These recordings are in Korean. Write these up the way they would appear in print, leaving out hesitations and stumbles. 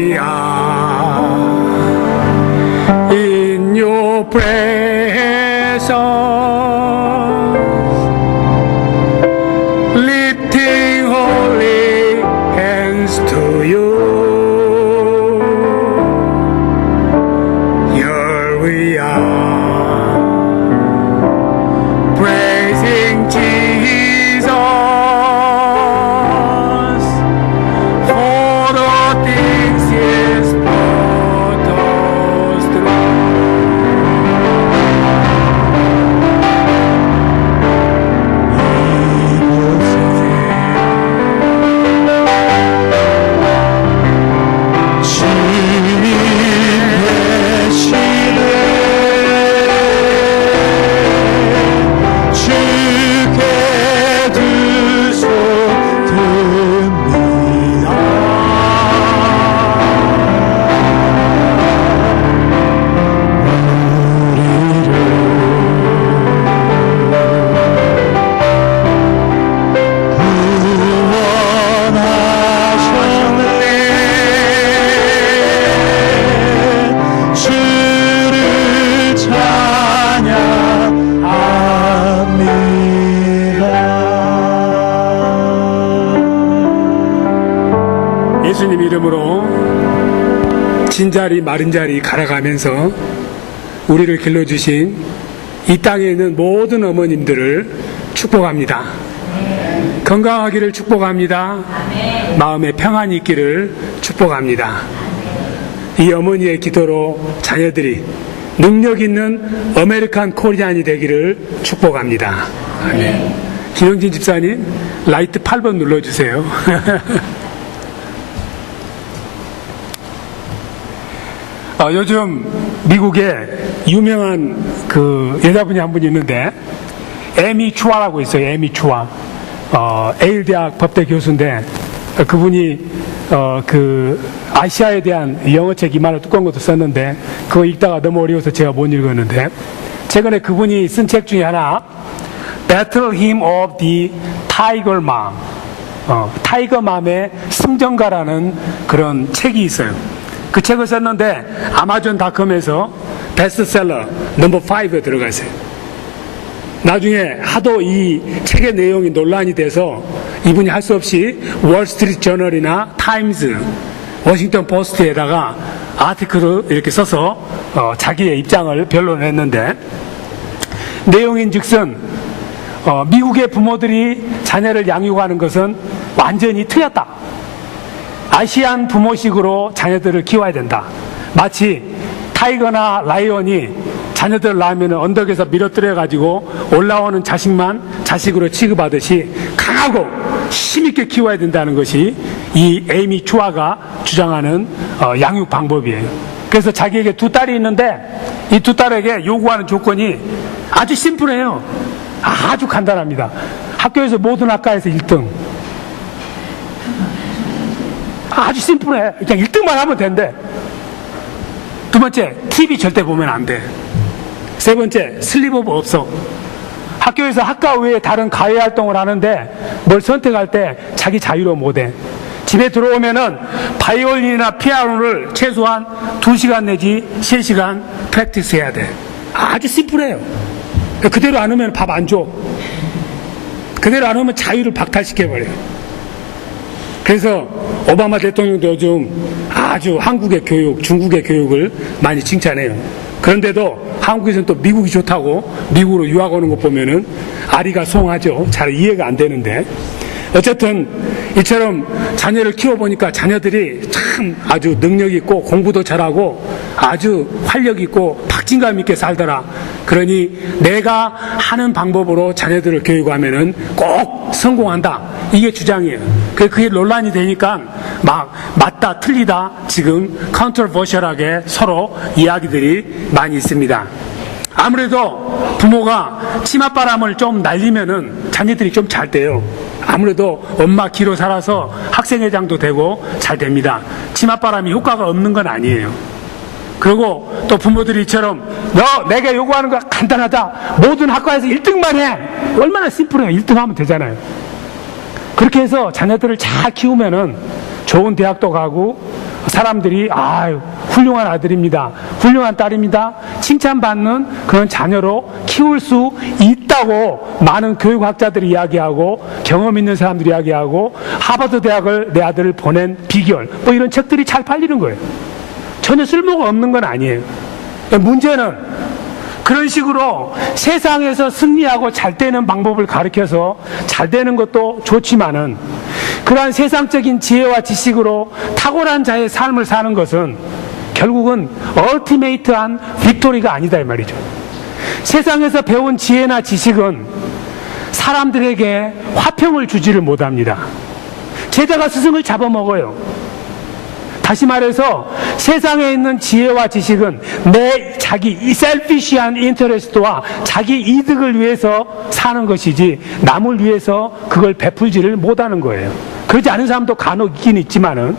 In your presence, lifting holy hands to you. Here we are, praising Jesus for the things He's brought us through. 예수님 이름으로 진자리 마른 자리 갈아가면서 우리를 길러주신 이 땅에 있는 모든 어머님들을 축복합니다. 건강하기를 축복합니다. 마음에 평안이 있기를 축복합니다. 이 어머니의 기도로 자녀들이 능력 있는 아메리칸 코리안이 되기를 축복합니다. 아멘. 김영진 집사님 라이트 8번 눌러주세요. 요즘 미국에 유명한 그 여자분이 한 분이 있는데 에미 추아라고 있어요. 에미 추아. 에일 대학 법대 교수인데 그분이 그 아시아에 대한 영어책 이만한 두꺼운 것도 썼는데 그거 읽다가 너무 어려워서 제가 못 읽었는데 최근에 그분이 쓴 책 중에 하나 Battle Hymn of the Tiger Mom, 타이거 맘의 승전가라는 그런 책이 있어요. 그 책을 썼는데 아마존닷컴에서 베스트셀러 넘버 5에 들어가 있어요. 나중에 하도 이 책의 내용이 논란이 돼서 이분이 할 수 없이 월스트리트 저널이나 타임즈, 워싱턴 포스트에다가 아티클을 이렇게 써서 자기의 입장을 변론했는데 내용인즉슨 미국의 부모들이 자녀를 양육하는 것은 완전히 틀렸다. 아시안 부모식으로 자녀들을 키워야 된다. 마치 타이거나 라이온이 자녀들을 낳으면 언덕에서 밀어뜨려가지고 올라오는 자식만 자식으로 취급하듯이 강하고 힘있게 키워야 된다는 것이 이 에이미 추아가 주장하는 양육 방법이에요. 그래서 자기에게 두 딸이 있는데 이 두 딸에게 요구하는 조건이 아주 심플해요. 아주 간단합니다. 학교에서 모든 학과에서 1등. 아주 심플해. 그냥 1등만 하면 된대. 두 번째, TV 절대 보면 안 돼. 세 번째, 슬립오버 없어. 학교에서 학과 외에 다른 가외 활동을 하는데 뭘 선택할 때 자기 자유로 못해. 집에 들어오면은 바이올린이나 피아노를 최소한 2시간 내지 3시간 프랙티스 해야 돼. 아주 심플해요. 그대로 안 오면 밥 안 줘. 그대로 안 오면 자유를 박탈시켜버려요. 그래서 오바마 대통령도 요즘 아주 한국의 교육, 중국의 교육을 많이 칭찬해요. 그런데도 한국에서는 또 미국이 좋다고 미국으로 유학 오는 것 보면은 아리가 송하죠. 잘 이해가 안 되는데. 어쨌든 이처럼 자녀를 키워보니까 자녀들이 참 아주 능력 있고 공부도 잘하고 아주 활력 있고 박진감 있게 살더라. 그러니 내가 하는 방법으로 자녀들을 교육하면은 꼭 성공한다. 이게 주장이에요. 그게 논란이 되니까 막 맞다 틀리다 지금 컨트로버셜하게 서로 이야기들이 많이 있습니다. 아무래도 부모가 치맛바람을 좀 날리면은 자녀들이 좀 잘 돼요. 아무래도 엄마 기로 살아서 학생회장도 되고 잘 됩니다. 치맛바람이 효과가 없는 건 아니에요. 그리고 또 부모들이 이처럼 너 내가 요구하는 거 간단하다. 모든 학과에서 1등만 해. 얼마나 심플해요. 1등 하면 되잖아요. 그렇게 해서 자녀들을 잘 키우면은 좋은 대학도 가고 사람들이 훌륭한 아들입니다, 훌륭한 딸입니다, 칭찬받는 그런 자녀로 키울 수 있다고 많은 교육학자들이 이야기하고 경험 있는 사람들이 이야기하고 하버드 대학을 내 아들을 보낸 비결 이런 책들이 잘 팔리는 거예요. 전혀 쓸모가 없는 건 아니에요. 문제는 그런 식으로 세상에서 승리하고 잘 되는 방법을 가르쳐서 잘 되는 것도 좋지만은 그러한 세상적인 지혜와 지식으로 탁월한 자의 삶을 사는 것은 결국은 얼티메이트한 빅토리가 아니다 이 말이죠. 세상에서 배운 지혜나 지식은 사람들에게 화평을 주지를 못합니다. 제자가 스승을 잡아먹어요. 다시 말해서 세상에 있는 지혜와 지식은 내 자기 셀피시한 인터레스트와 자기 이득을 위해서 사는 것이지 남을 위해서 그걸 베풀지를 못하는 거예요. 그러지 않은 사람도 간혹 있긴 있지만은,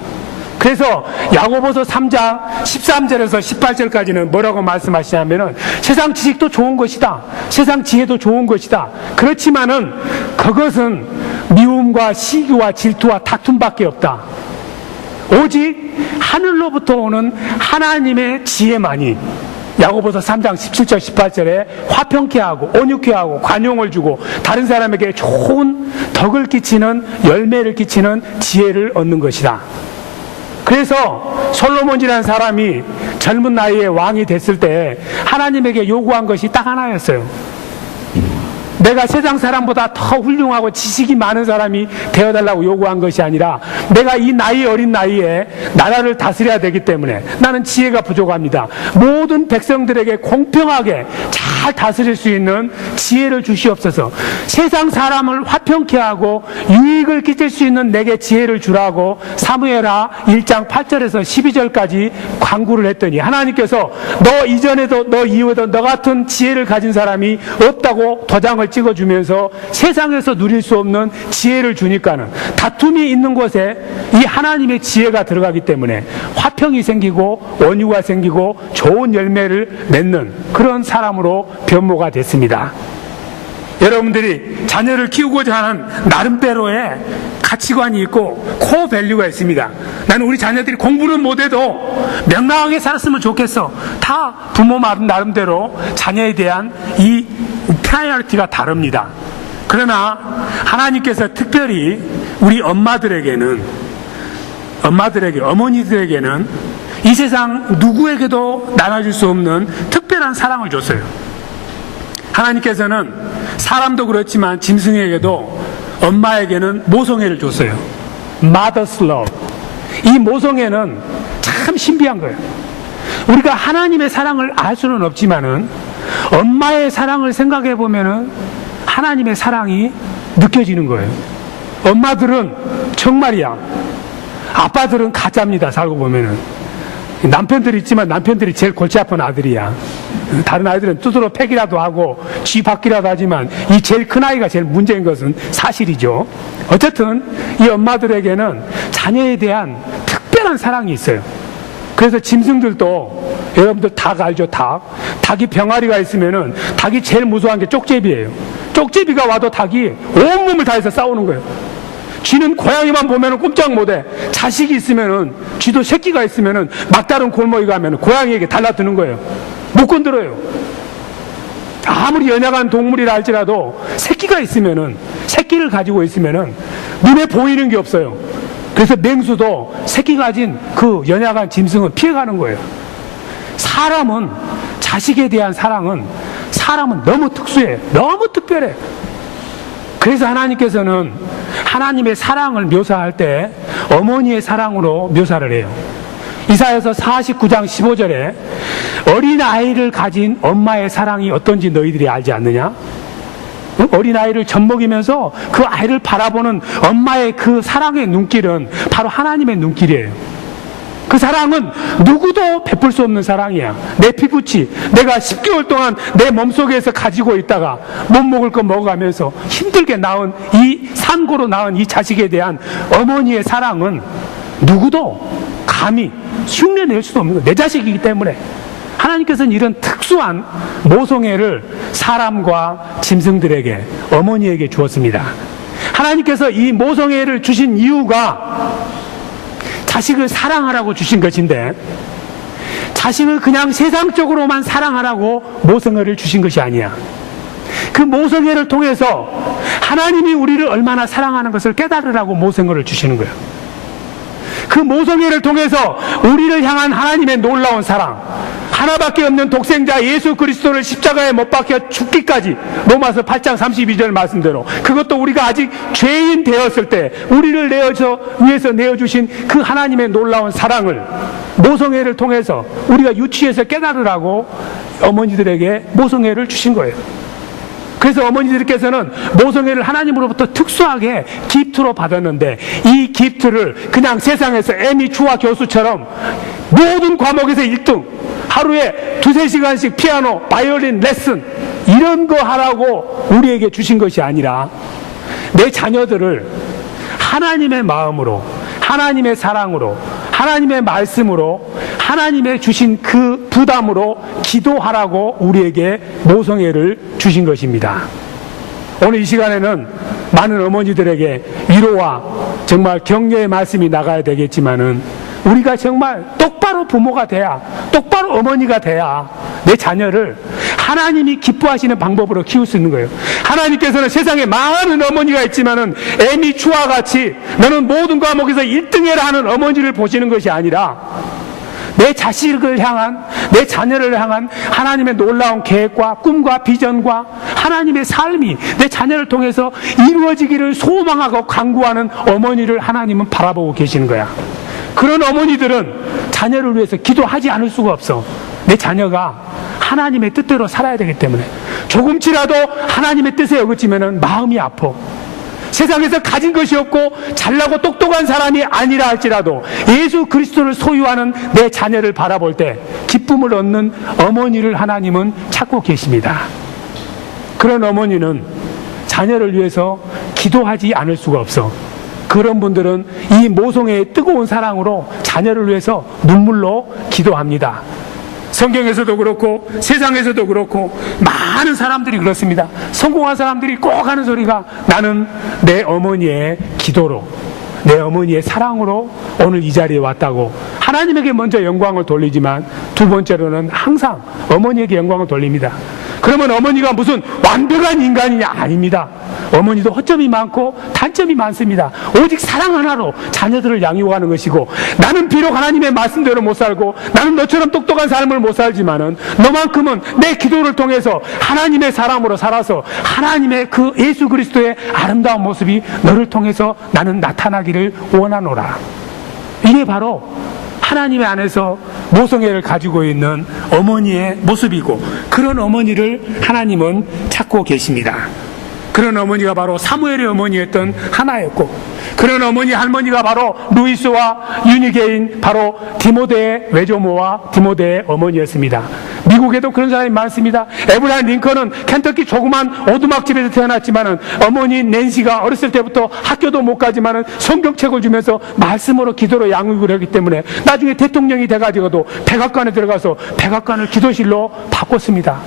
그래서 야고보서 3장 13절에서 18절까지는 뭐라고 말씀하시냐면은 세상 지식도 좋은 것이다, 세상 지혜도 좋은 것이다. 그렇지만은 그것은 미움과 시기와 질투와 다툼밖에 없다. 오직 하늘로부터 오는 하나님의 지혜만이 야고보서 3장 17절 18절에 화평케 하고 온유케 하고 관용을 주고 다른 사람에게 좋은 덕을 끼치는 열매를 끼치는 지혜를 얻는 것이다. 그래서 솔로몬이라는 사람이 젊은 나이에 왕이 됐을 때 하나님에게 요구한 것이 딱 하나였어요. 내가 세상 사람보다 더 훌륭하고 지식이 많은 사람이 되어달라고 요구한 것이 아니라 내가 이 나이 어린 나이에 나라를 다스려야 되기 때문에 나는 지혜가 부족합니다. 모든 백성들에게 공평하게 잘 다스릴 수 있는 지혜를 주시옵소서. 세상 사람을 화평케 하고 유익을 끼칠 수 있는 내게 지혜를 주라고 사무엘하 1장 8절에서 12절까지 간구를 했더니 하나님께서 너 이전에도 너 이후에도 너 같은 지혜를 가진 사람이 없다고 도장을 찍어주면서 세상에서 누릴 수 없는 지혜를 주니까는 다툼이 있는 곳에 이 하나님의 지혜가 들어가기 때문에 화평이 생기고 원유가 생기고 좋은 열매를 맺는 그런 사람으로 변모가 됐습니다. 여러분들이 자녀를 키우고자 하는 나름대로의 가치관이 있고 코어 밸류가 있습니다. 나는 우리 자녀들이 공부는 못해도 명랑하게 살았으면 좋겠어. 다 부모 나름대로 자녀에 대한 이 프라이어리티가 다릅니다. 그러나 하나님께서 특별히 우리 어머니들에게는 이 세상 누구에게도 나눠줄 수 없는 특별한 사랑을 줬어요. 하나님께서는 사람도 그렇지만 짐승에게도 엄마에게는 모성애를 줬어요. Mother's love. 이 모성애는 참 신비한 거예요. 우리가 하나님의 사랑을 알 수는 없지만은 엄마의 사랑을 생각해 보면은 하나님의 사랑이 느껴지는 거예요. 엄마들은 정말이야. 아빠들은 가짜입니다. 살고 보면은 남편들이 있지만 남편들이 제일 골치 아픈 아들이야. 다른 아이들은 두드러 패기라도 하고 쥐 받기라도 하지만 이 제일 큰 아이가 제일 문제인 것은 사실이죠. 어쨌든 이 엄마들에게는 자녀에 대한 특별한 사랑이 있어요. 그래서 짐승들도 여러분들 닭 알죠? 닭이 병아리가 있으면은 닭이 제일 무서워한 게 쪽제비예요. 쪽제비가 와도 닭이 온몸을 다해서 싸우는 거예요. 쥐는 고양이만 보면은 꼼짝 못해. 자식이 있으면은, 쥐도 새끼가 있으면은 막다른 골목에 가면은 고양이에게 달라드는 거예요. 못 건드려요. 아무리 연약한 동물이라 할지라도 새끼가 있으면은, 새끼를 가지고 있으면은 눈에 보이는 게 없어요. 그래서 맹수도 새끼 가진 그 연약한 짐승은 피해가는 거예요. 사람은, 자식에 대한 사랑은 너무 특수해. 너무 특별해. 그래서 하나님께서는 하나님의 사랑을 묘사할 때 어머니의 사랑으로 묘사를 해요. 이사야서 49장 15절에 어린아이를 가진 엄마의 사랑이 어떤지 너희들이 알지 않느냐? 어린아이를 젖먹이면서 그 아이를 바라보는 엄마의 그 사랑의 눈길은 바로 하나님의 눈길이에요. 그 사랑은 누구도 베풀 수 없는 사랑이야. 내 피부치, 내가 10개월 동안 내 몸속에서 가지고 있다가 못 먹을 거 먹어가면서 힘들게 낳은 이 산고로 낳은 이 자식에 대한 어머니의 사랑은 누구도 감히 흉내낼 수도 없는 거야. 내 자식이기 때문에. 하나님께서는 이런 특수한 모성애를 사람과 짐승들에게, 어머니에게 주었습니다. 하나님께서 이 모성애를 주신 이유가 자식을 사랑하라고 주신 것인데, 자식을 그냥 세상적으로만 사랑하라고 모성애를 주신 것이 아니야. 그 모성애를 통해서 하나님이 우리를 얼마나 사랑하는 것을 깨달으라고 모성애를 주시는 거예요. 그 모성애를 통해서 우리를 향한 하나님의 놀라운 사랑, 하나밖에 없는 독생자 예수 그리스도를 십자가에 못 박혀 죽기까지, 로마서 8장 32절 말씀대로, 그것도 우리가 아직 죄인 되었을 때 우리를 위해서 내어주신 그 하나님의 놀라운 사랑을 모성애를 통해서 우리가 유치해서 깨달으라고 어머니들에게 모성애를 주신 거예요. 그래서 어머니들께서는 모성애를 하나님으로부터 특수하게 기프트로 받았는데, 이 기프트를 그냥 세상에서 애미 추와 교수처럼 모든 과목에서 1등, 하루에 2-3시간씩 피아노, 바이올린 레슨 이런 거 하라고 우리에게 주신 것이 아니라, 내 자녀들을 하나님의 마음으로, 하나님의 사랑으로, 하나님의 말씀으로, 하나님의 주신 그 부담으로 기도하라고 우리에게 모성애를 주신 것입니다. 오늘 이 시간에는 많은 어머니들에게 위로와 정말 격려의 말씀이 나가야 되겠지만은, 우리가 정말 똑바로 부모가 돼야, 똑바로 어머니가 돼야 내 자녀를 하나님이 기뻐하시는 방법으로 키울 수 있는 거예요. 하나님께서는 세상에 많은 어머니가 있지만은 애미 추와 같이 너는 모든 과목에서 1등해라 하는 어머니를 보시는 것이 아니라, 내 자식을 향한, 내 자녀를 향한 하나님의 놀라운 계획과 꿈과 비전과 하나님의 삶이 내 자녀를 통해서 이루어지기를 소망하고 간구하는 어머니를 하나님은 바라보고 계시는 거야. 그런 어머니들은 자녀를 위해서 기도하지 않을 수가 없어. 내 자녀가 하나님의 뜻대로 살아야 되기 때문에. 조금치라도 하나님의 뜻에 어긋지면 마음이 아파. 세상에서 가진 것이 없고 잘나고 똑똑한 사람이 아니라 할지라도 예수 그리스도를 소유하는 내 자녀를 바라볼 때 기쁨을 얻는 어머니를 하나님은 찾고 계십니다. 그런 어머니는 자녀를 위해서 기도하지 않을 수가 없어. 그런 분들은 이 모성애의 뜨거운 사랑으로 자녀를 위해서 눈물로 기도합니다. 성경에서도 그렇고 세상에서도 그렇고 많은 사람들이 그렇습니다. 성공한 사람들이 꼭 하는 소리가, 나는 내 어머니의 기도로, 내 어머니의 사랑으로 오늘 이 자리에 왔다고. 하나님에게 먼저 영광을 돌리지만 두 번째로는 항상 어머니에게 영광을 돌립니다. 그러면 어머니가 무슨 완벽한 인간이냐? 아닙니다. 어머니도 허점이 많고 단점이 많습니다. 오직 사랑 하나로 자녀들을 양육하는 것이고, 나는 비록 하나님의 말씀대로 못 살고 나는 너처럼 똑똑한 삶을 못 살지만은 너만큼은 내 기도를 통해서 하나님의 사람으로 살아서 하나님의 그 예수 그리스도의 아름다운 모습이 너를 통해서 나는 나타나기를 원하노라. 이게 바로 하나님의 안에서 모성애를 가지고 있는 어머니의 모습이고, 그런 어머니를 하나님은 찾고 계십니다. 그런 어머니가 바로 사무엘의 어머니였던 하나였고, 그런 어머니 할머니가 바로 루이스와 유니게인, 바로 디모데의 외조모와 디모데의 어머니였습니다. 미국에도 그런 사람이 많습니다. 에브라임 링컨은 켄터키 조그만 오두막집에서 태어났지만은 어머니 낸시가 어렸을 때부터 학교도 못 가지만은 성경책을 주면서 말씀으로 기도로 양육을 했기 때문에 나중에 대통령이 돼가지고도 백악관에 들어가서 백악관을 기도실로 바꿨습니다.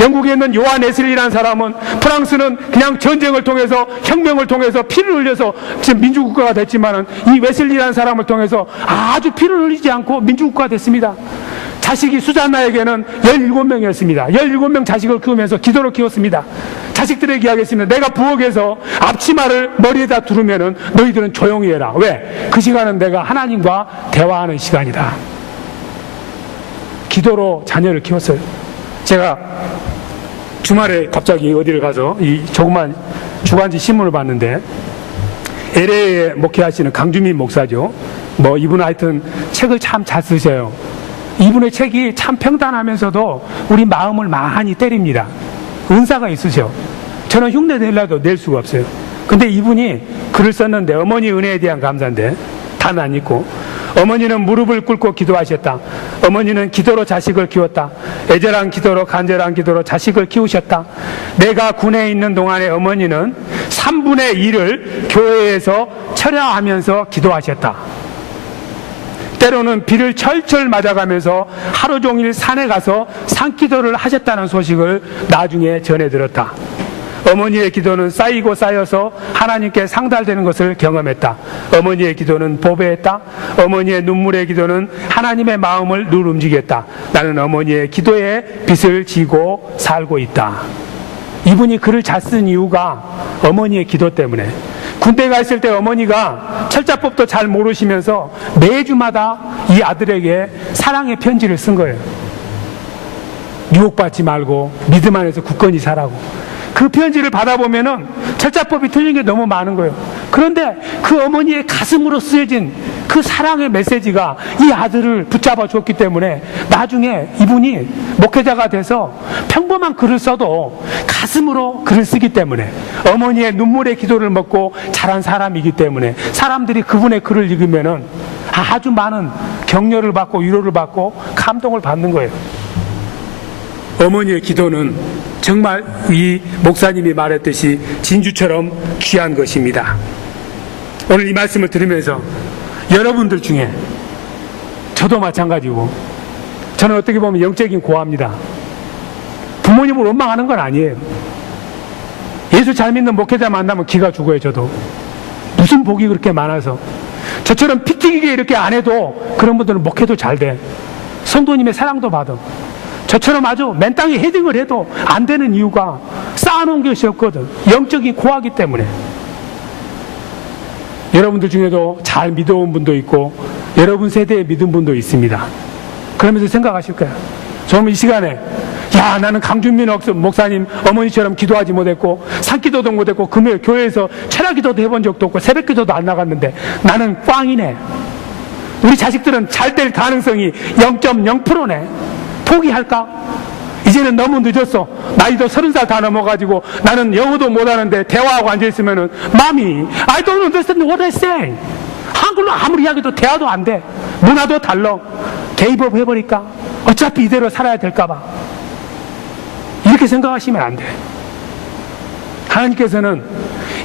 영국에 있는 요한 웨슬리라는 사람은, 프랑스는 그냥 전쟁을 통해서, 혁명을 통해서 피를 흘려서 지금 민주국가가 됐지만은 이 웨슬리라는 사람을 통해서 아주 피를 흘리지 않고 민주국가가 됐습니다. 자식이 수잔나에게는 17명이었습니다. 17명 자식을 키우면서 기도로 키웠습니다. 자식들에게 이야기했습니다. 내가 부엌에서 앞치마를 머리에다 두르면은 너희들은 조용히 해라. 왜? 그 시간은 내가 하나님과 대화하는 시간이다. 기도로 자녀를 키웠어요. 제가 주말에 갑자기 어디를 가서 이 조그만 주간지 신문을 봤는데, LA에 목회하시는 강주민 목사죠. 이분 하여튼 책을 참 잘 쓰셔요. 이분의 책이 참 평단하면서도 우리 마음을 많이 때립니다. 은사가 있으셔. 저는 흉내 내려도 낼 수가 없어요. 근데 이분이 글을 썼는데, 어머니 은혜에 대한 감사인데 단 안 읽고, 어머니는 무릎을 꿇고 기도하셨다. 어머니는 기도로 자식을 키웠다. 애절한 기도로, 간절한 기도로 자식을 키우셨다. 내가 군에 있는 동안에 어머니는 3분의 1을 교회에서 철야하면서 기도하셨다. 때로는 비를 철철 맞아가면서 하루 종일 산에 가서 산기도를 하셨다는 소식을 나중에 전해 들었다. 어머니의 기도는 쌓이고 쌓여서 하나님께 상달되는 것을 경험했다. 어머니의 기도는 보배했다. 어머니의 눈물의 기도는 하나님의 마음을 늘 움직였다. 나는 어머니의 기도에 빚을 지고 살고 있다. 이분이 글을 잘 쓴 이유가 어머니의 기도 때문에. 군대 가 있을 때 어머니가 철자법도 잘 모르시면서 매주마다 이 아들에게 사랑의 편지를 쓴 거예요. 유혹받지 말고 믿음 안에서 굳건히 살라고. 그 편지를 받아보면은 철자법이 틀린 게 너무 많은 거예요. 그런데 그 어머니의 가슴으로 쓰여진 그 사랑의 메시지가 이 아들을 붙잡아 줬기 때문에 나중에 이분이 목회자가 돼서 평범한 글을 써도 가슴으로 글을 쓰기 때문에, 어머니의 눈물의 기도를 먹고 자란 사람이기 때문에 사람들이 그분의 글을 읽으면은 아주 많은 격려를 받고 위로를 받고 감동을 받는 거예요. 어머니의 기도는 정말 이 목사님이 말했듯이 진주처럼 귀한 것입니다. 오늘 이 말씀을 들으면서 여러분들 중에 저도 마찬가지고, 저는 어떻게 보면 영적인 고아입니다. 부모님을 원망하는 건 아니에요. 예수 잘 믿는 목회자 만나면 기가 죽어요. 저도 무슨 복이 그렇게 많아서. 저처럼 피 튀기게 이렇게 안 해도 그런 분들은 목회도 잘 돼, 성도님의 사랑도 받아. 저처럼 아주 맨 땅에 헤딩을 해도 안 되는 이유가 쌓아놓은 것이 없거든. 영적인 고아기 때문에. 여러분들 중에도 잘 믿어온 분도 있고 여러분 세대에 믿은 분도 있습니다. 그러면서 생각하실 거야. 저는 이 시간에 나는 강준민 목사님 어머니처럼 기도하지 못했고 산기도도 못했고 금요일 교회에서 철야기도도 해본 적도 없고 새벽기도도 안 나갔는데 나는 꽝이네. 우리 자식들은 잘 될 가능성이 0.0%네. 포기할까? 이제는 너무 늦었어. 나이도 30살 다 넘어가지고 나는 영어도 못하는데 대화하고 앉아있으면은 Mommy, I don't understand what I say. 한글로 아무리 이야기해도 대화도 안 돼. 문화도 달라. 개입업 해버릴까? 어차피 이대로 살아야 될까봐. 이렇게 생각하시면 안 돼. 하나님께서는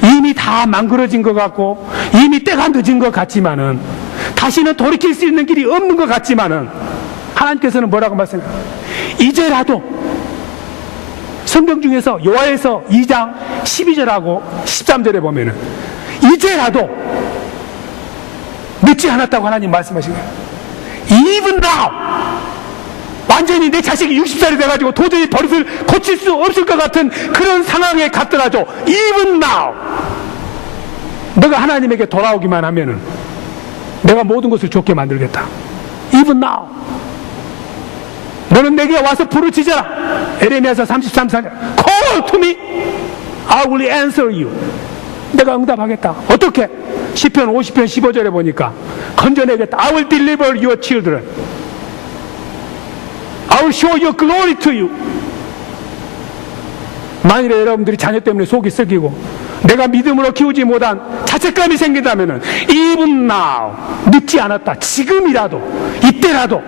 이미 다 망그러진 것 같고 이미 때가 늦은 것 같지만은, 다시는 돌이킬 수 있는 길이 없는 것 같지만은, 하나님께서는 뭐라고 말씀해요? 이제라도. 성경 중에서 요한에서 2장 12절하고 13절에 보면은 이제라도 늦지 않았다고 하나님 말씀하신 거예요. Even now. 완전히 내 자식이 60살이 돼가지고 도저히 버릇을 고칠 수 없을 것 같은 그런 상황에 갔더라도 Even now. 너가 하나님에게 돌아오기만 하면은 내가 모든 것을 좋게 만들겠다. Even now. 너는 내게 와서 부르짖어라. 에레미야서 33장 Call to me, I will answer you. 내가 응답하겠다. 어떻게? 시편 50편 15절에 보니까 건져내겠다. I will deliver your children. I will show your glory to you. 만일에 여러분들이 자녀 때문에 속이 썩이고 내가 믿음으로 키우지 못한 자책감이 생긴다면은 even now, 늦지 않았다. 지금이라도, 이때라도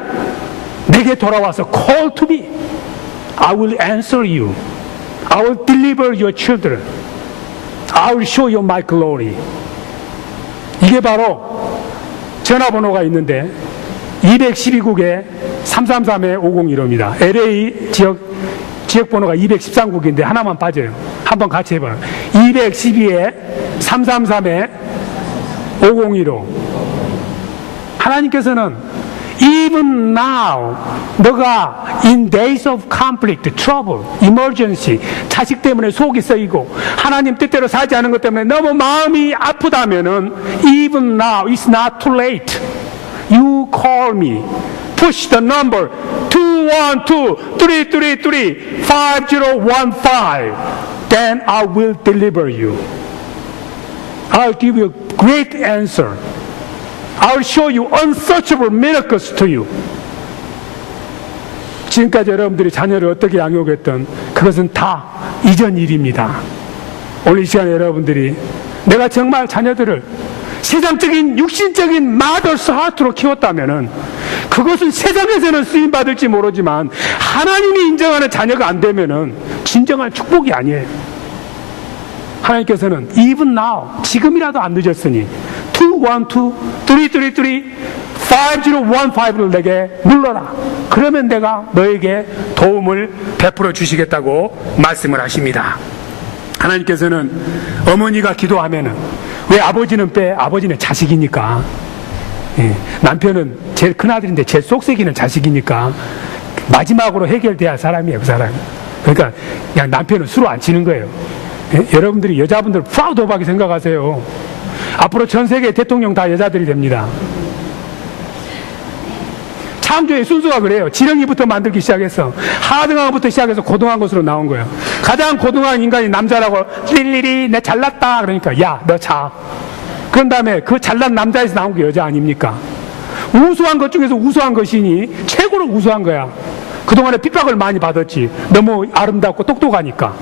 내게 돌아와서 call to me. I will answer you. I will deliver your children. I will show you my glory. 이게 바로 전화번호가 있는데 212국에 333-501호입니다. LA 지역번호가 213국인데 하나만 빠져요. 한번 같이 해봐요. 212-333-501호. 하나님께서는 Even now, 너가 in days of conflict, trouble, emergency, 자식 때문에 속이 썩이고 하나님 뜻대로 살지 않은 것 때문에 너무 마음이 아프다면은 Even now, it's not too late. You call me. Push the number 212-333-5015. Then I will deliver you. I'll give you a great answer. I'll show you unsearchable miracles to you. 지금까지 여러분들이 자녀를 어떻게 양육했던 그것은 다 이전 일입니다. 오늘 이 시간에 여러분들이 내가 정말 자녀들을 세상적인 육신적인 마더스 하트로 키웠다면은 그것은 세상에서는 쓰임받을지 모르지만 하나님이 인정하는 자녀가 안 되면은 진정한 축복이 아니에요. 하나님께서는 even now, 지금이라도 안 늦었으니 212-333-5015를 내게 눌러라. 그러면 내가 너에게 도움을 베풀어 주시겠다고 말씀을 하십니다. 하나님께서는 어머니가 기도하면은, 왜 아버지는 빼? 아버지는 자식이니까. 예, 남편은 제일 큰아들인데 제일 속썩이는 자식이니까 마지막으로 해결돼야 할 사람이에요, 그 사람이. 그러니까 그냥 남편은 술을 안 치는 거예요. 예? 여러분들이 여자분들 프라우드하게 생각하세요. 앞으로 전 세계 대통령 다 여자들이 됩니다. 창조의 순수가 그래요. 지렁이부터 만들기 시작해서 하등한 것부터 시작해서 고등한 것으로 나온 거예요. 가장 고등한 인간이 남자라고 릴리리 내 잘났다 그러니까 야 너 자. 그런 다음에 그 잘난 남자에서 나온 게 여자 아닙니까? 우수한 것 중에서 우수한 것이니 최고로 우수한 거야. 그동안에 핍박을 많이 받았지. 너무 아름답고 똑똑하니까.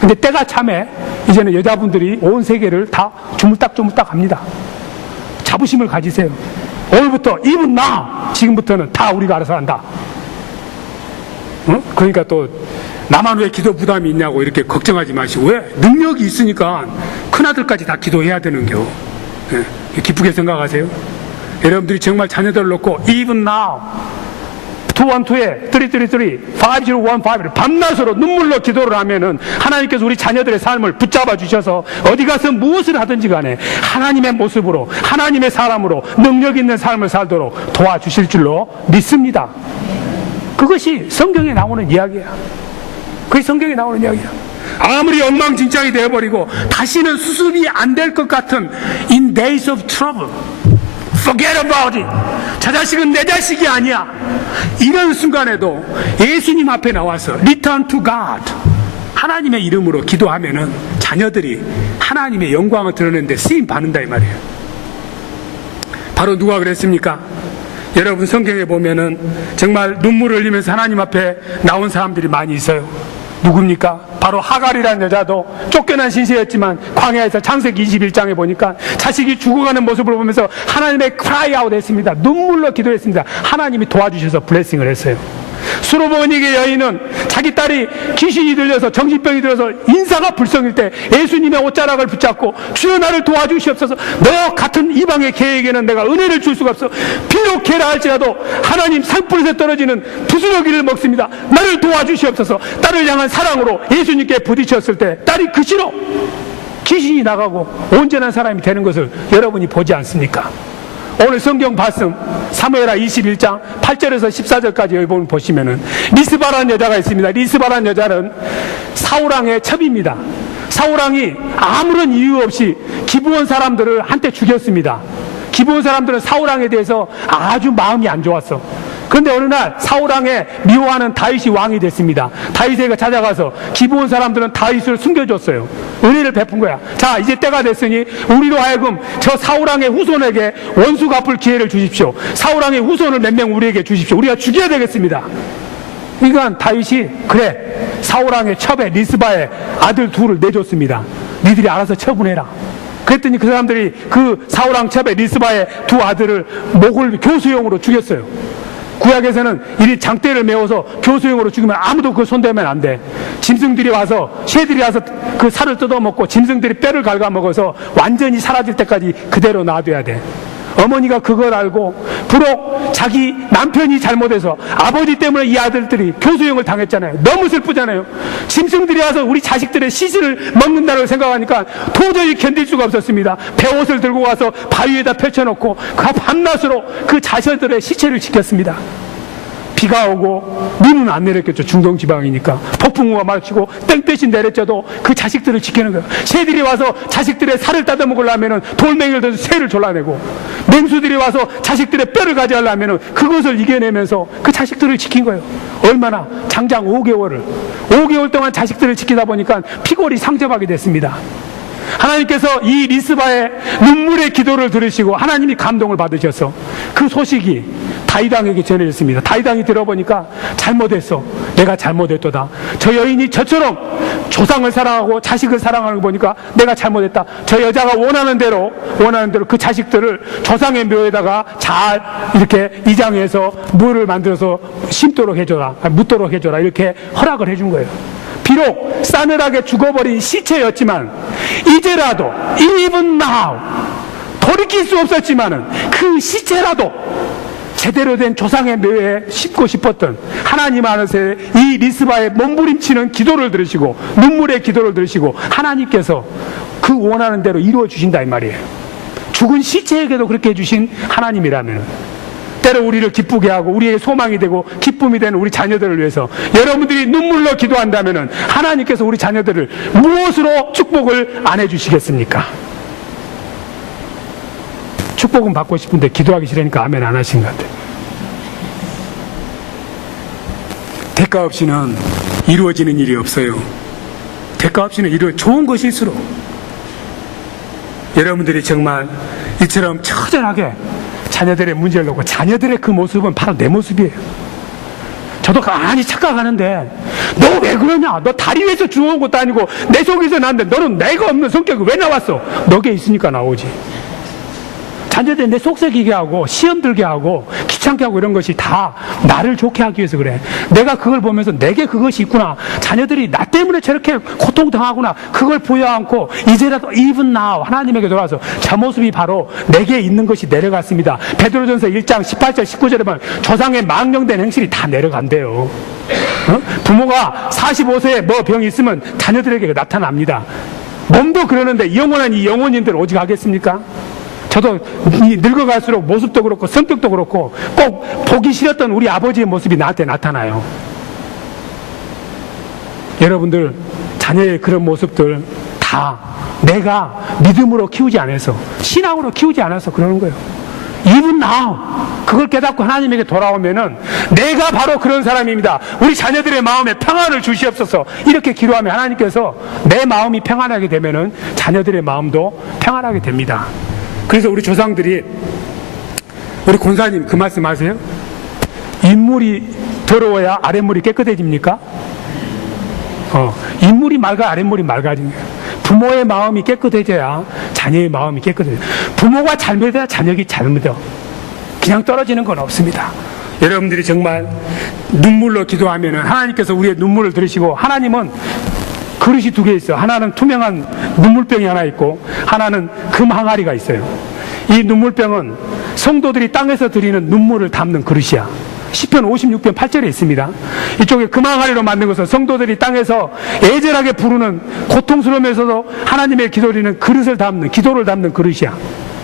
근데 때가 참해 이제는 여자분들이 온 세계를 다 주물딱주물딱 합니다. 자부심을 가지세요. 오늘부터 even now 지금부터는 다 우리가 알아서 한다. 응? 그러니까 또 나만 왜 기도 부담이 있냐고 이렇게 걱정하지 마시고, 왜? 능력이 있으니까 큰아들까지 다 기도해야 되는겨. 예, 기쁘게 생각하세요. 여러분들이 정말 자녀들을 놓고 even now 212에 333 5015를 밤낮으로 눈물로 기도를 하면은 하나님께서 우리 자녀들의 삶을 붙잡아 주셔서 어디 가서 무엇을 하든지 간에 하나님의 모습으로, 하나님의 사람으로 능력 있는 삶을 살도록 도와주실 줄로 믿습니다. 그것이 성경에 나오는 이야기야. 그게 성경에 나오는 이야기야. 아무리 엉망진창이 되어버리고 다시는 수습이 안 될 것 같은 in days of trouble, forget about it. 저 자식은 내 자식이 아니야. 이런 순간에도 예수님 앞에 나와서 return to God, 하나님의 이름으로 기도하면은 자녀들이 하나님의 영광을 드러내는데 쓰임 받는다 이 말이에요. 바로 누가 그랬습니까? 여러분 성경에 보면은 정말 눈물을 흘리면서 하나님 앞에 나온 사람들이 많이 있어요. 누굽니까? 바로 하갈이라는 여자도 쫓겨난 신세였지만 광야에서 창세기 21장에 보니까 자식이 죽어가는 모습을 보면서 하나님의 크라이 아웃 했습니다. 눈물로 기도했습니다. 하나님이 도와주셔서 블레싱을 했어요. 수로보니게 여인은 자기 딸이 귀신이 들려서 정신병이 들어서 인사가 불성일 때 예수님의 옷자락을 붙잡고 주여 나를 도와주시옵소서, 너 같은 이방의 개에게는 내가 은혜를 줄 수가 없어. 비록 개라 할지라도 하나님 산불에서 떨어지는 부스러기를 먹습니다. 나를 도와주시옵소서. 딸을 향한 사랑으로 예수님께 부딪혔을 때 딸이 그 싫어 귀신이 나가고 온전한 사람이 되는 것을 여러분이 보지 않습니까? 오늘 성경 말씀 사무엘하 21장 8절에서 14절까지 여기 보시면은 리스바라는 여자가 있습니다. 리스바라는 여자는 사울왕의 첩입니다. 사울왕이 아무런 이유 없이 기브온 사람들을 한때 죽였습니다. 기브온 사람들은 사울왕에 대해서 아주 마음이 안 좋았어. 그런데 어느 날 사울왕의 미워하는 다윗이 왕이 됐습니다. 다윗에게 찾아가서 기브온 사람들은 다윗을 숨겨줬어요. 은혜를 베푼 거야. 자, 이제 때가 됐으니 우리로 하여금 저 사울왕의 후손에게 원수 갚을 기회를 주십시오. 사울왕의 후손을 몇 명 우리에게 주십시오. 우리가 죽여야 되겠습니다. 그러니까 다윗이 그래, 사울왕의 첩에 리스바의 아들 둘을 내줬습니다. 니들이 알아서 처분해라. 그랬더니 그 사람들이 그 사울왕 첩에 리스바의 두 아들을 목을 교수용으로 죽였어요. 구약에서는 이 장대를 메워서 교수용으로 죽이면 아무도 그 손대면 안 돼. 짐승들이 와서, 새들이 와서 그 살을 뜯어먹고 짐승들이 뼈를 갉아먹어서 완전히 사라질 때까지 그대로 놔둬야 돼. 어머니가 그걸 알고 비록 자기 남편이 잘못해서 아버지 때문에 이 아들들이 교수형을 당했잖아요. 너무 슬프잖아요. 짐승들이 와서 우리 자식들의 시신을 먹는다고 생각하니까 도저히 견딜 수가 없었습니다. 배옷을 들고 가서 바위에다 펼쳐놓고 그 밤낮으로 그 자녀들의 시체를 지켰습니다. 비가 오고 눈은 안 내렸겠죠. 중동지방이니까. 폭풍우가 마주치고 땡볕이 내렸져도 그 자식들을 지키는 거예요. 새들이 와서 자식들의 살을 따다 먹으려면 돌멩이를 들어서 새를 졸라내고, 맹수들이 와서 자식들의 뼈를 가져가려면 그것을 이겨내면서 그 자식들을 지킨 거예요. 얼마나? 장장 5개월 동안 자식들을 지키다 보니까 피골이 상접하게 됐습니다. 하나님께서 이 리스바의 눈물의 기도를 들으시고 하나님이 감동을 받으셔서 그 소식이 다윗왕에게 전해졌습니다. 다윗왕이 들어보니까 잘못했어. 내가 잘못했도다. 저 여인이 저처럼 조상을 사랑하고 자식을 사랑하는 거 보니까 내가 잘못했다. 저 여자가 원하는 대로 그 자식들을 조상의 묘에다가 잘 이렇게 이장해서 물을 만들어서 심도록 해줘라, 묻도록 해줘라, 이렇게 허락을 해준 거예요. 비록 싸늘하게 죽어버린 시체였지만 이제라도 even now 돌이킬 수 없었지만은 그 시체라도 제대로 된 조상의 묘에 심고 싶었던 하나님 안에서 이 리스바의 몸부림치는 기도를 들으시고 눈물의 기도를 들으시고 하나님께서 그 원하는 대로 이루어 주신다 이 말이에요. 죽은 시체에게도 그렇게 해주신 하나님이라면 때로 우리를 기쁘게 하고 우리의 소망이 되고 기쁨이 되는 우리 자녀들을 위해서 여러분들이 눈물로 기도한다면 하나님께서 우리 자녀들을 무엇으로 축복을 안 해주시겠습니까? 축복은 받고 싶은데 기도하기 싫으니까 아멘 안 하신 것 같아요. 대가 없이는 이루어지는 일이 없어요. 대가 없이는 좋은 것일수록 여러분들이 정말 이처럼 처절하게 자녀들의 문제를 놓고 자녀들의 그 모습은 바로 내 모습이에요. 저도 가만히 착각하는데 너 왜 그러냐? 너 다리 위에서 주워온 것도 아니고 내 속에서 나왔는데 너는 내가 없는 성격이 왜 나왔어? 너게 있으니까 나오지. 자녀들이 내 속썩이게 하고 시험 들게 하고 귀찮게 하고 이런 것이 다 나를 좋게 하기 위해서 그래. 내가 그걸 보면서 내게 그것이 있구나. 자녀들이 나 때문에 저렇게 고통당하구나. 그걸 부여안고 이제라도 even now 하나님에게 돌아와서 저 모습이 바로 내게 있는 것이 내려갔습니다. 베드로전서 1장 18절 19절에 보면 조상의 망령된 행실이 다 내려간대요. 부모가 45세에 뭐 병이 있으면 자녀들에게 나타납니다. 몸도 그러는데 영원한 이 영혼인들 오직 하겠습니까? 저도 늙어갈수록 모습도 그렇고 성격도 그렇고 꼭 보기 싫었던 우리 아버지의 모습이 나한테 나타나요. 여러분들 자녀의 그런 모습들 다 내가 믿음으로 키우지 않아서 신앙으로 키우지 않아서 그러는 거예요. even now 그걸 깨닫고 하나님에게 돌아오면은 내가 바로 그런 사람입니다. 우리 자녀들의 마음에 평안을 주시옵소서. 이렇게 기도하면 하나님께서 내 마음이 평안하게 되면은 자녀들의 마음도 평안하게 됩니다. 그래서 우리 조상들이 우리 권사님 그 말씀 하세요? 인물이 더러워야 아랫물이 깨끗해집니까? 인물이 맑아 아랫물이 맑아집니다. 부모의 마음이 깨끗해져야 자녀의 마음이 깨끗해져요. 부모가 잘못해야 자녀가 잘못해요. 그냥 떨어지는 건 없습니다. 여러분들이 정말 눈물로 기도하면 하나님께서 우리의 눈물을 들으시고 하나님은 그릇이 두 개 있어요. 하나는 투명한 눈물병이 하나 있고 하나는 금 항아리가 있어요. 이 눈물병은 성도들이 땅에서 드리는 눈물을 담는 그릇이야. 시편 56편 8절에 있습니다. 이쪽에 금 항아리로 만든 것은 성도들이 땅에서 애절하게 부르는 고통스러우면서도 하나님의 기도를 그릇을 담는 기도를 담는 그릇이야.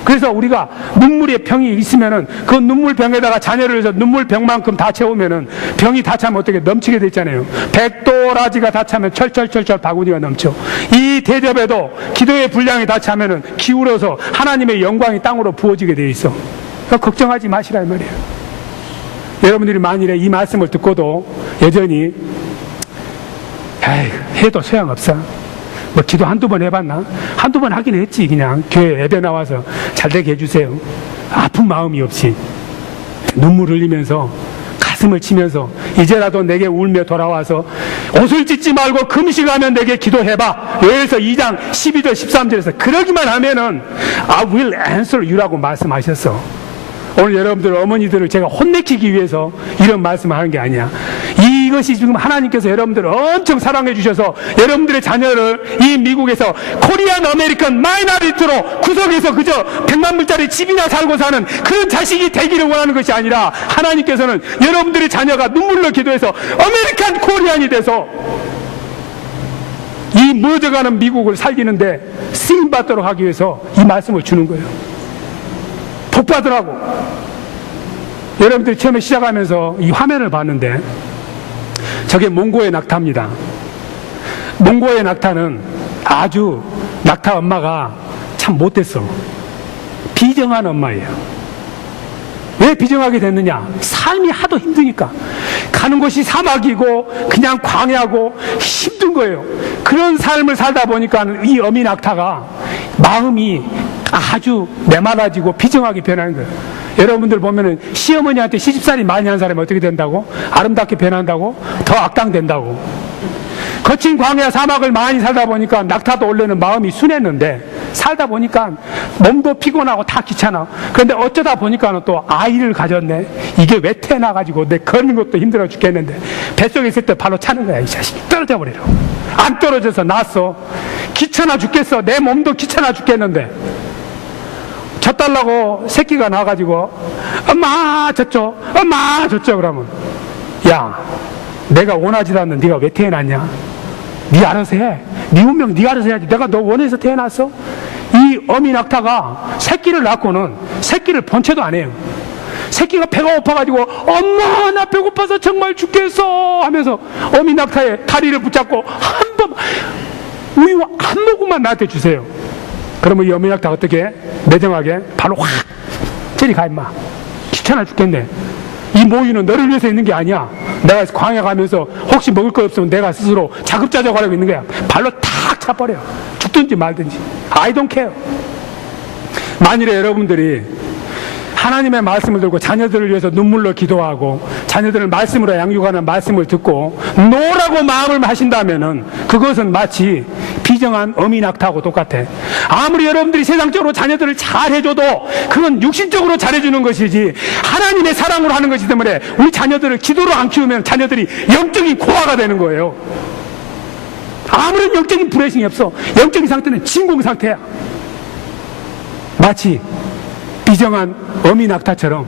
그래서 우리가 눈물의 병이 있으면은 그 눈물병에다가 자녀를 해서 눈물병만큼 다 채우면은 병이 다 차면 어떻게 넘치게 돼 있잖아요. 백도라지가 다 차면 철철철철 바구니가 넘쳐. 이 대접에도 기도의 분량이 다 차면은 기울어서 하나님의 영광이 땅으로 부어지게 돼 있어. 그러니까 걱정하지 마시라 이 말이에요. 여러분들이 만일에 이 말씀을 듣고도 여전히 해도 소용없어. 뭐 기도 한두 번 해봤나? 한두 번 하긴 했지. 그냥 교회 예배 나와서 잘 되게 해주세요. 아픈 마음이 없이 눈물 흘리면서 가슴을 치면서 이제라도 내게 울며 돌아와서 옷을 찢지 말고 금식하면 내게 기도해봐. 요엘서 2장 12절 13절에서 그러기만 하면은 I will answer you라고 말씀하셨어. 오늘 여러분들 어머니들을 제가 혼내키기 위해서 이런 말씀을 하는 게 아니야. 이것이 지금 하나님께서 여러분들을 엄청 사랑해 주셔서 여러분들의 자녀를 이 미국에서 코리안 아메리칸 마이너리티로 구석에서 그저 100만 불짜리 집이나 살고 사는 그런 자식이 되기를 원하는 것이 아니라 하나님께서는 여러분들의 자녀가 눈물로 기도해서 아메리칸 코리안이 돼서 이 무너져가는 미국을 살리는데 쓰임받도록 하기 위해서 이 말씀을 주는 거예요. 복 받으라고. 여러분들이 처음에 시작하면서 이 화면을 봤는데 저게 몽고의 낙타입니다. 몽고의 낙타는 아주 낙타 엄마가 참 못됐어. 비정한 엄마예요. 왜 비정하게 됐느냐? 삶이 하도 힘드니까. 가는 곳이 사막이고 그냥 광야고 힘든 거예요. 그런 삶을 살다 보니까 이 어미 낙타가 마음이 아주 메말라지고 비정하게 변하는 거예요. 여러분들 보면은 시어머니한테 시집살이 많이 한 사람이 어떻게 된다고? 아름답게 변한다고? 더 악당된다고. 거친 광야 사막을 많이 살다 보니까 낙타도 원래는 마음이 순했는데 살다 보니까 몸도 피곤하고 다 귀찮아. 그런데 어쩌다 보니까 또 아이를 가졌네. 이게 왜 태어나가지고 내 걷는 것도 힘들어 죽겠는데 뱃속에 있을 때 발로 차는 거야. 이 자식이 떨어져 버리라. 안 떨어져서 낳았어. 귀찮아 죽겠어. 내 몸도 귀찮아 죽겠는데 젖달라고 새끼가 나와가지고 엄마 젖죠, 엄마 젖죠. 그러면 야, 내가 원하지도 않는 네가 왜 태어났냐? 네 알아서 해. 네 운명 네가 알아서 해야지. 내가 너 원해서 태어났어? 이 어미 낙타가 새끼를 낳고는 새끼를 본체도 안 해요. 새끼가 배가 고파가지고 엄마 나 배고파서 정말 죽겠어 하면서 어미 낙타의 다리를 붙잡고 한 번 우유 한 모금만 나한테 주세요. 그러면 이 어미 낙타가 어떻게 매정하게 발로 확 저리 가 임마, 귀찮아 죽겠네. 이 모유는 너를 위해서 있는 게 아니야. 내가 광야 가면서 혹시 먹을 거 없으면 내가 스스로 자급자족하려고 있는 거야. 발로 탁 차버려. 죽든지 말든지 I don't care. 만일에 여러분들이 하나님의 말씀을 들고 자녀들을 위해서 눈물로 기도하고 자녀들을 말씀으로 양육하는 말씀을 듣고 노라고 마음을 하신다면은 그것은 마치 비정한 어미 낙타하고 똑같아. 아무리 여러분들이 세상적으로 자녀들을 잘해줘도 그건 육신적으로 잘해주는 것이지 하나님의 사랑으로 하는 것이기 때문에 우리 자녀들을 기도로 안 키우면 자녀들이 영적인 고아가 되는 거예요. 아무런 영적인 브레싱이 없어. 영적인 상태는 진공 상태야. 마치 비정한 어미 낙타처럼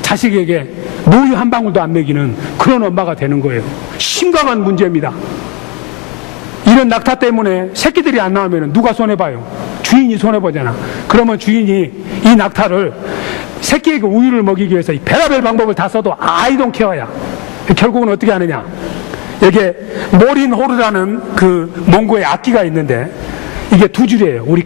자식에게 모유 한 방울도 안 먹이는 그런 엄마가 되는 거예요. 심각한 문제입니다. 이런 낙타 때문에 새끼들이 안 나오면 누가 손해봐요? 주인이 손해보잖아. 그러면 주인이 이 낙타를 새끼에게 우유를 먹이기 위해서 별의별 방법을 다 써도 I don't care야. 결국은 어떻게 하느냐? 여기에 모린 호르라는 그 몽고의 악기가 있는데 이게 두 줄이에요. 우리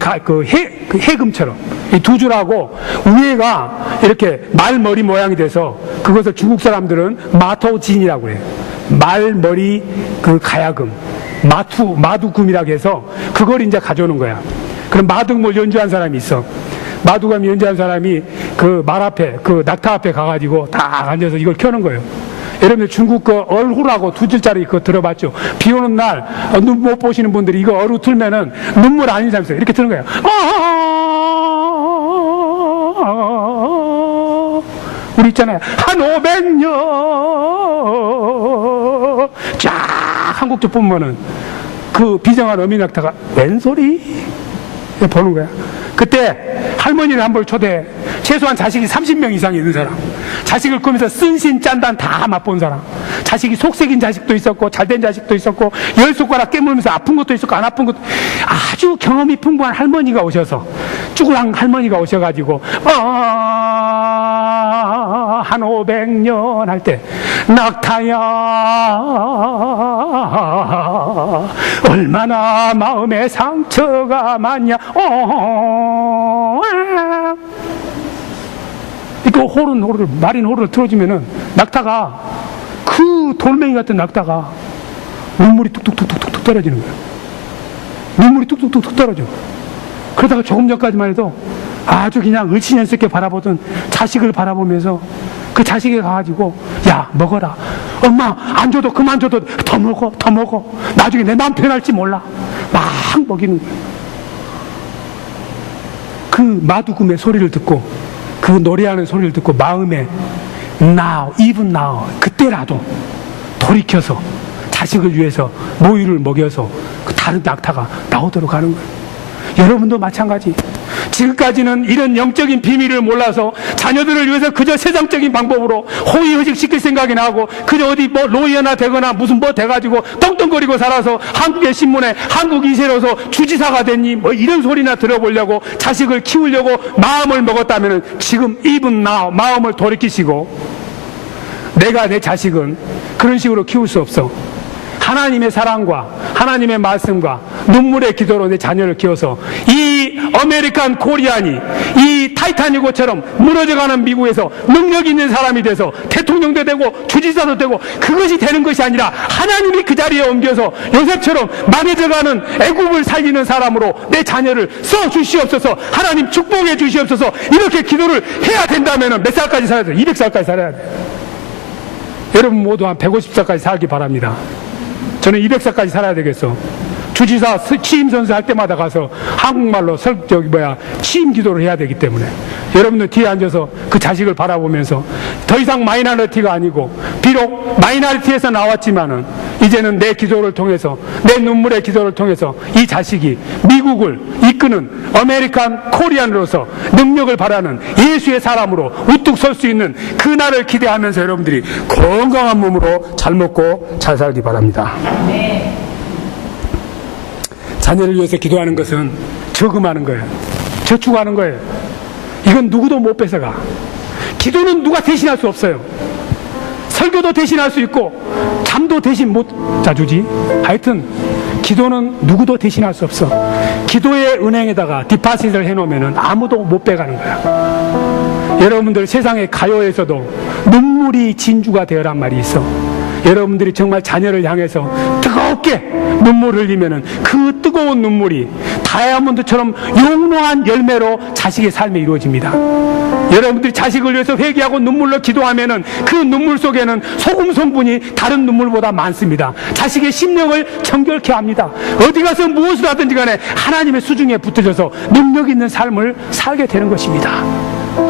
해금처럼 이 두 줄하고 위에가 이렇게 말머리 모양이 돼서 그것을 중국 사람들은 마토진이라고 해요. 말머리 그 가야금, 마두금이라고 해서 그걸 이제 가져오는 거야. 그럼 마두금을 연주한 사람이 있어. 마두금 연주한 사람이 그 말 앞에 그 낙타 앞에 가가지고 딱 앉아서 이걸 켜는 거예요. 여러분들 중국 거 얼후라고 두 줄짜리 그거 들어봤죠? 비 오는 날 눈 못 보시는 분들이 이거 얼후 틀면은 눈물 아닌 사람이 있어요. 이렇게 트는 거예요. 우리 있잖아요. 한 500년 쫙 한국적 보면은 그 비정한 어미 낙타가 웬 소리? 보는 거야. 그때 할머니를 한 번 초대해. 최소한 자식이 30명 이상 있는 사람, 자식을 꾸면서 쓴신 짠단 다 맛본 사람, 자식이 속색인 자식도 있었고 잘된 자식도 있었고 10손가락 깨물면서 아픈 것도 있었고 안 아픈 것도, 아주 경험이 풍부한 할머니가 오셔서, 쭈그랑 할머니가 오셔가지고 한 500년 할 때 낙타야 얼마나 마음에 상처가 많냐. 이거 호를 마린 호를 틀어주면은 낙타가, 그 돌멩이 같은 낙타가 눈물이 뚝뚝뚝뚝뚝 떨어지는 거예요. 눈물이 뚝뚝뚝뚝 떨어져. 그러다가 조금 전까지만 해도 아주 그냥 을씨년스럽게 바라보던 자식을 바라보면서 그 자식이 가가지고 야 먹어라, 엄마 안 줘도 그만 줘도 더 먹어 더 먹어, 나중에 내 마음 변할지 몰라, 막 먹이는 거예요. 그 마두금의 소리를 듣고 그 노래하는 소리를 듣고 마음에 now, even now, 그때라도 돌이켜서 자식을 위해서 모유를 먹여서 그 다른 낙타가 나오도록 하는 거예요. 여러분도 마찬가지. 지금까지는 이런 영적인 비밀을 몰라서 자녀들을 위해서 그저 세상적인 방법으로 호의호식 시킬 생각이 나고 그저 어디 뭐 로이어나 되거나 무슨 뭐 돼가지고 떵떵거리고 살아서 한국의 신문에 한국 이세로서 주지사가 됐니 뭐 이런 소리나 들어보려고 자식을 키우려고 마음을 먹었다면 지금 even now 마음을 돌이키시고, 내가 내 자식은 그런 식으로 키울 수 없어. 하나님의 사랑과 하나님의 말씀과 눈물의 기도로 내 자녀를 키워서 이 아메리칸 코리안이 이 타이타닉호처럼 무너져가는 미국에서 능력 있는 사람이 돼서 대통령도 되고 주지사도 되고, 그것이 되는 것이 아니라 하나님이 그 자리에 옮겨서 요셉처럼 망해져가는 애굽을 살리는 사람으로 내 자녀를 써 주시옵소서, 하나님 축복해 주시옵소서, 이렇게 기도를 해야 된다면 몇 살까지 살아야 돼? 200살까지 살아야 돼. 여러분 모두 한 150살까지 살기 바랍니다. 저는 200살까지 살아야 되겠어. 주지사 취임 선서 할 때마다 가서 한국말로 취임 기도를 해야 되기 때문에 여러분들 뒤에 앉아서 그 자식을 바라보면서 더 이상 마이너리티가 아니고, 비록 마이너리티에서 나왔지만은 이제는 내 기도를 통해서, 내 눈물의 기도를 통해서 이 자식이 미국을 이끄는 아메리칸 코리안으로서 능력을 바라는 예수의 사람으로 우뚝 설 수 있는 그날을 기대하면서 여러분들이 건강한 몸으로 잘 먹고 잘 살기 바랍니다. 자녀를 위해서 기도하는 것은 저금하는 거예요. 저축하는 거예요. 이건 누구도 못 뺏어가. 기도는 누가 대신할 수 없어요. 설교도 대신할 수 있고 잠도 대신 못 자주지. 하여튼 기도는 누구도 대신할 수 없어. 기도의 은행에다가 디파짓을 해놓으면 아무도 못 빼가는 거야. 여러분들 세상의 가요에서도 눈물이 진주가 되어란 말이 있어. 여러분들이 정말 자녀를 향해서 뜨겁게 눈물을 흘리면은 그 뜨거운 눈물이 다이아몬드처럼 용롱한 열매로 자식의 삶에 이루어집니다. 여러분들이 자식을 위해서 회개하고 눈물로 기도하면은 그 눈물 속에는 소금 성분이 다른 눈물보다 많습니다. 자식의 심령을 정결케 합니다. 어디 가서 무엇을 하든지 간에 하나님의 수중에 붙어져서 능력 있는 삶을 살게 되는 것입니다.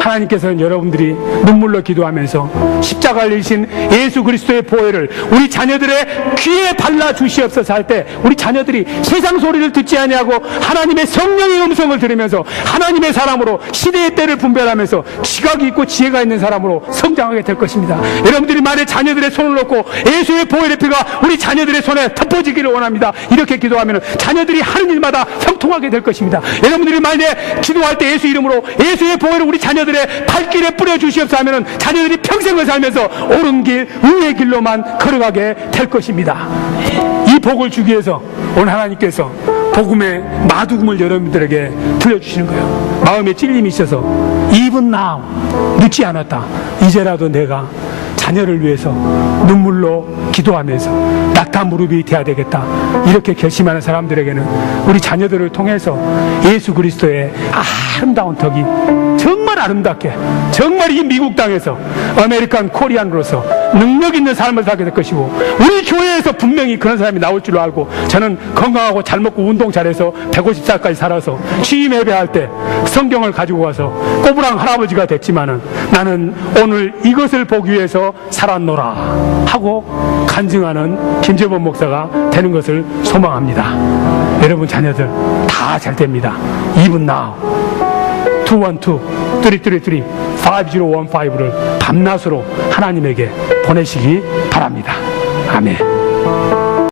하나님께서는 여러분들이 눈물로 기도하면서 십자가를 지신 예수 그리스도의 보혈을 우리 자녀들의 귀에 발라 주시옵소서 할 때 우리 자녀들이 세상 소리를 듣지 아니하고 하나님의 성령의 음성을 들으면서 하나님의 사람으로 시대의 때를 분별하면서 지각이 있고 지혜가 있는 사람으로 성장하게 될 것입니다. 여러분들이 만약 자녀들의 손을 놓고 예수의 보혈의 피가 우리 자녀들의 손에 덮어지기를 원합니다. 이렇게 기도하면 자녀들이 하는 일마다 형통하게 될 것입니다. 여러분들이 만약 기도할 때 예수 이름으로 예수의 보혈을 우리 자녀들의 발길에 뿌려주시옵소서 하면 자녀들이 평생을 살면서 옳은 길, 의의 길로만 걸어가게 될 것입니다. 이 복을 주기 위해서 오늘 하나님께서 복음의 마두금을 여러분들에게 들려주시는 거예요. 마음에 찔림이 있어서 even now, 늦지 않았다. 이제라도 내가 자녀를 위해서 눈물로 기도하면서 낙타 무릎이 돼야 되겠다. 이렇게 결심하는 사람들에게는 우리 자녀들을 통해서 예수 그리스도의 아름다운 덕이 정말 아름답게 정말 이 미국 땅에서 아메리칸 코리안으로서 능력 있는 삶을 살게 될 것이고 우리 교회에서 분명히 그런 사람이 나올 줄로 알고 저는 건강하고 잘 먹고 운동 잘해서 150살까지 살아서 취임 예배할 때 성경을 가지고 가서 꼬부랑 할아버지가 됐지만은 나는 오늘 이것을 보기 위해서 살았노라 하고 간증하는 김재범 목사가 되는 것을 소망합니다. 여러분 자녀들 다 잘 됩니다. Even now 212, 333, 5015를 밤낮으로 하나님에게 보내시기 바랍니다. 아멘.